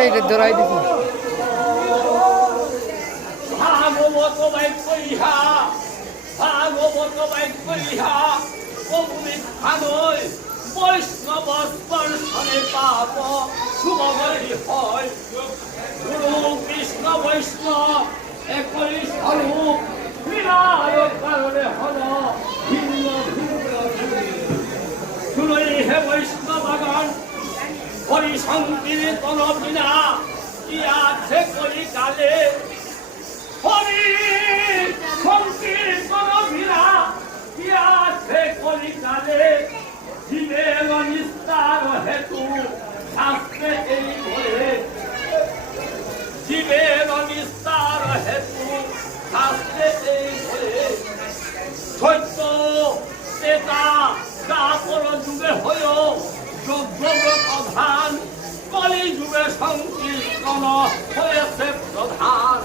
ধরাই দিছি ভাগবত বাক্য ইহা ভাগবত বাক্য ইহা মিথ্যা নয় বৈষ্ণব স্পর্শনে পাপ শুভবলি হয় গুরু কৃষ্ণ বৈষ্ণব একই স্বরূপ বিরাট কারণে হল ভিন্ন ভিন্ন শুনুই হে বৈষ্ণবগণ হরি সংকীর্তন বিনা কি আছে কলিকালে হরি সংকীর্তন বিনা কি আছে কলিকালে জীবের নিস্তার হেতু শাস্ত্রে এই বলে জীবের নিস্তার হেতু শাস্ত্রে এই বলে সত্য চেতা দাপর যুগে হয়েও যোগ্য প্রধান কলি যুগে সংকীর্তন হয়েছে প্রধান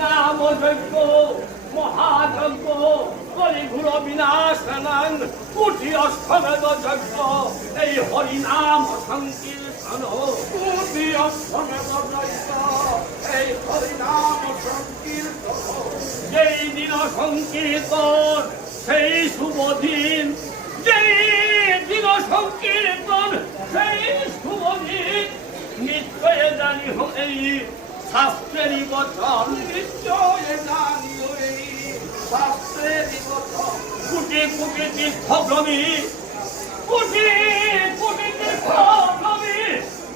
নাম যজ্ঞ মহাযজ্ঞ কলিঘুর বিনাশনান কুটি অশ্বমেধ যজ্ঞ এই হরিনাম সংকীর্তন কুটি অশ্বমেধ যজ্ঞ এই হরিনাম সংকীর্তন যেই দিন সংকীর্তন সেই শুভ দিন যেই দিন সংকীর্তন সেই শুভ দিন নিশ্চয় জানি এই শাস্ত্রেরই বচন নিশ্চয় জানি এই শাস্ত্রেরই বচন কোটি কোটি তীর্থভ্রমী কোটি কোটি তীর্থভ্রমী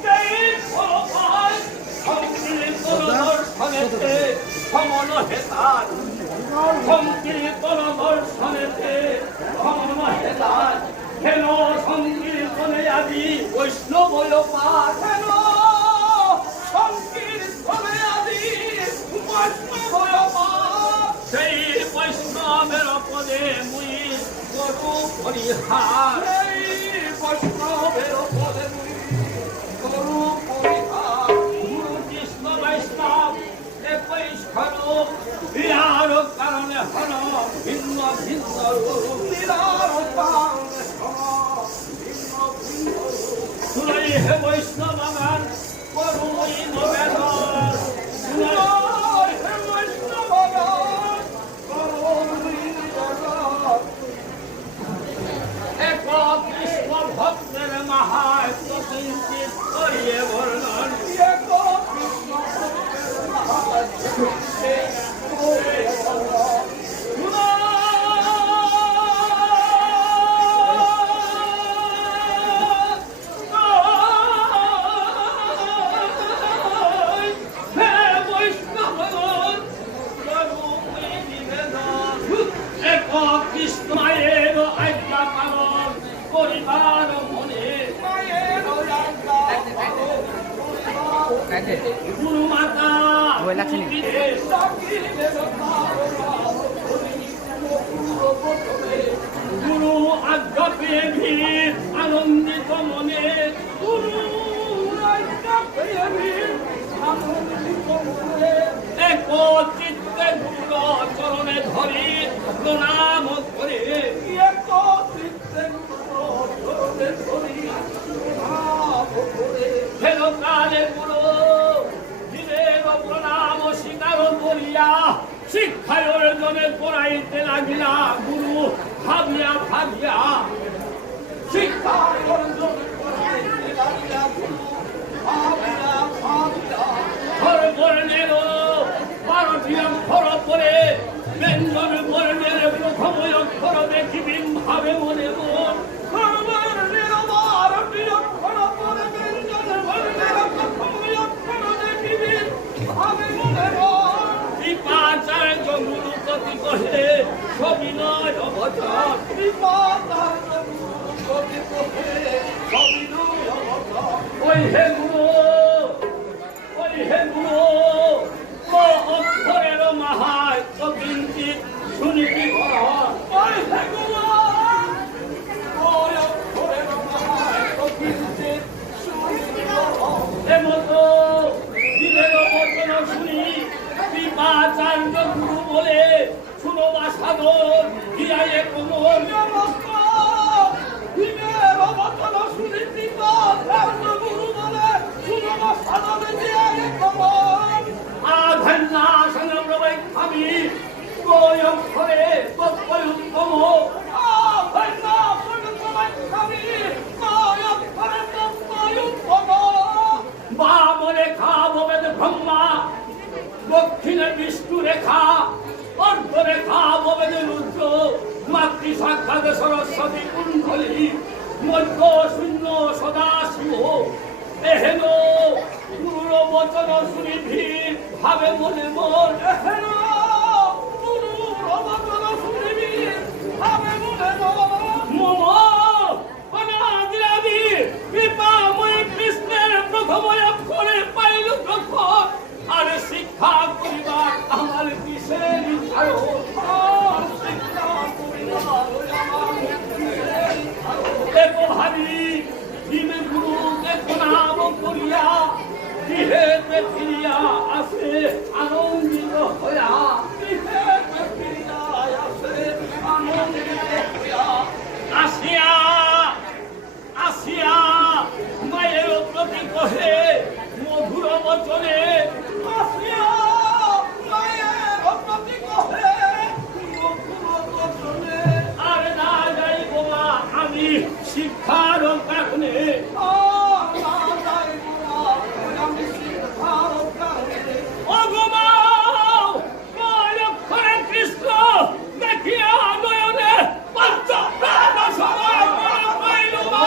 যেই ফল পায় সংকীর্তন দর্শনেতে সমন হেতার সংকীর্তন দর্শনেতে সমন হেতার হেন সংকীর্তনে আদি বৈষ্ণব পাঠ হেন সংকীর্তনে আদি বৈষ্ণব পাঠ সেই বৈষ্ণবের পদে মুই করু পরিহার সেই বৈষ্ণবের পদে মুই করু পরিহার গুরু কৃষ্ণ বৈষ্ণব একই স্বরূপ বিরাট কারণে হল ভিন্ন ভিন্ন রূপ বিরাট কারণে হল ভিন্ন ভিন্ন রূপ শুনাই হে বৈষ্ণবগণ করুই নবেদন শুনাই হে বৈষ্ণবগণ করুই নবেদন এক কৃষ্ণ ভক্তের মাহাত্ম্য চিন্তিত করিয়ে বর্ণন এক কৃষ্ণ ভক্তের মাহাত্ম্য কৃষ্ণের আজ্ঞা পালন পরিবার মনে গুরু মাতা গুরু আজ্ঞা পেয়ে ভিড় আনন্দিত মনে গুরু আজ্ঞা পেয়ে ভিড় আনন্দিত মনে একচিত্তে গুরু চরণে ধরি প্রণাম করে একচিত্তে গুরু চরণে ধরি প্রণাম করে হেলো কালে গুরু দিবের প্রণাম স্বীকার করিয়া শিক্ষায় অর্জনে পড়াইতে লাগিলা গুরু ভাবিয়া ভাবিয়া শিক্ষা অর্জন করাইতে লাগিলা গুরু ভাবিয়া ভাবিয়া বর্ণের 12টি অক্ষর পরে ব্যঞ্জন বর্ণের প্রথম অক্ষর দেখিবিন ভাবে মনে মন বর্ণের 12টি অক্ষর পরে ব্যঞ্জন বর্ণের প্রথম অক্ষর দেখিবিন ভাবে মনে মন কৃপাচার্য গুরুপতি কহে সবিনয় অবচন কৃপাচার্য গুরুপতি কহে সবিনয় অবচন ওই হে গুরু ওই হে গুরু অক্ষরের মাহাত্ম্য কিঞ্চিত শুনিবি ওই হে গুরু ওই অক্ষরের মাহাত্ম্য কিঞ্চিত শুনিবি এমতো দিনের বচন শুনি কৃপাচার্য গুরু বলে শুনো বা সাধন হিয়ায়ে কোমল দিনের বচন শুনি কৃপাচার্য গুরু বলে শুনো বা সাধন করে তৎপয় উত্তম বামে রেখা ভবেদ ব্রহ্মা দক্ষিণে বিষ্ণু রেখা অর্ধ রেখা ভবেদ রুদ্র মাতৃ সাক্ষাৎ সরস্বতী কুণ্ডলী মধ্য শূন্য সদা শিব এহেন গুরুর বচন শুনিভি ভাবে মনে মন এহেন গুরুর বচন শুনিভি ভাবে মনে মন অনাদিরাদি কৃপাময় কৃষ্ণের প্রথম অক্ষরে পাইল যখন আর শিক্ষা করিবার আমার কিসের দেখো ভাবি দিনে গুরু দেখো নাম করিয়া গৃহেতে ফিরিয়া আসে আনন্দিত হইয়া গৃহেতে ফিরিয়া আসে আনন্দিত হইয়া আসিয়া আসিয়া মায়ের প্রতি কহে মধুর বচনে আসিয়া মায়ের প্রতি কহে মধুর বচনে আর না যাইব মা আমি শিক্ষার কারণে না যাইব মা আমি শিক্ষার কারণে অগমা অক্ষরে কৃষ্ণ দেখিয়া নয়নে পঞ্চ প্রাণ সময় পাইল মা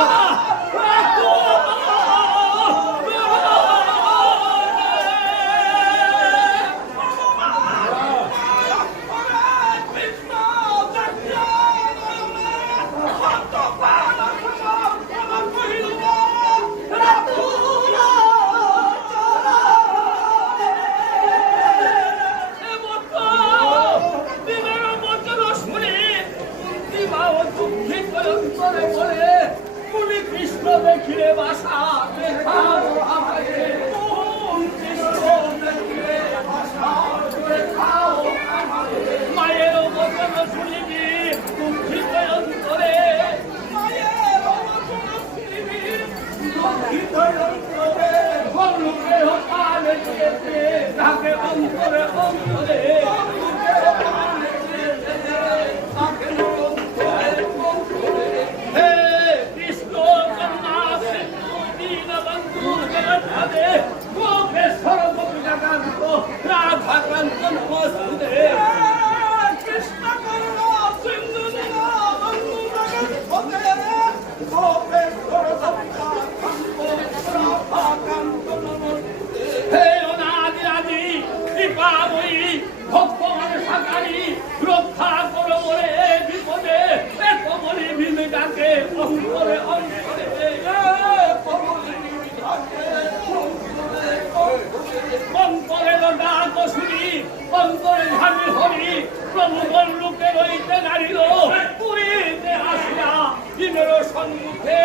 দেখিলে বাসা দেখাও আমাকে কৃষ্ণ দেখিলে বাসা দেখাও আমাকে মায়ের বচন শুনিবি দুঃখিত অন্তরে মায়ের বচন শুনিবি দুঃখিত অন্তরে গরুকে কানে দিয়েছে তাকে অন্তরে অন্তরে রাধাকান্ত নমস্তে কৃষ্ণ করুণা সিন্ধু দীনবন্ধু জগৎপতে গোপেশ্বর রাধাকান্ত নমস্তে হে অনাদি কৃপাময়ী ভক্তমান সাকারী রক্ষা করো বলে বিপদে কমলি ভিমে ডাকে অন্তরে অন্তরে অন্তরের ডাক শুনি অন্তরে ধামি হরি প্রভু লোকে রইতে নারিল পুরীতে আসিয়া দিনের সম্মুখে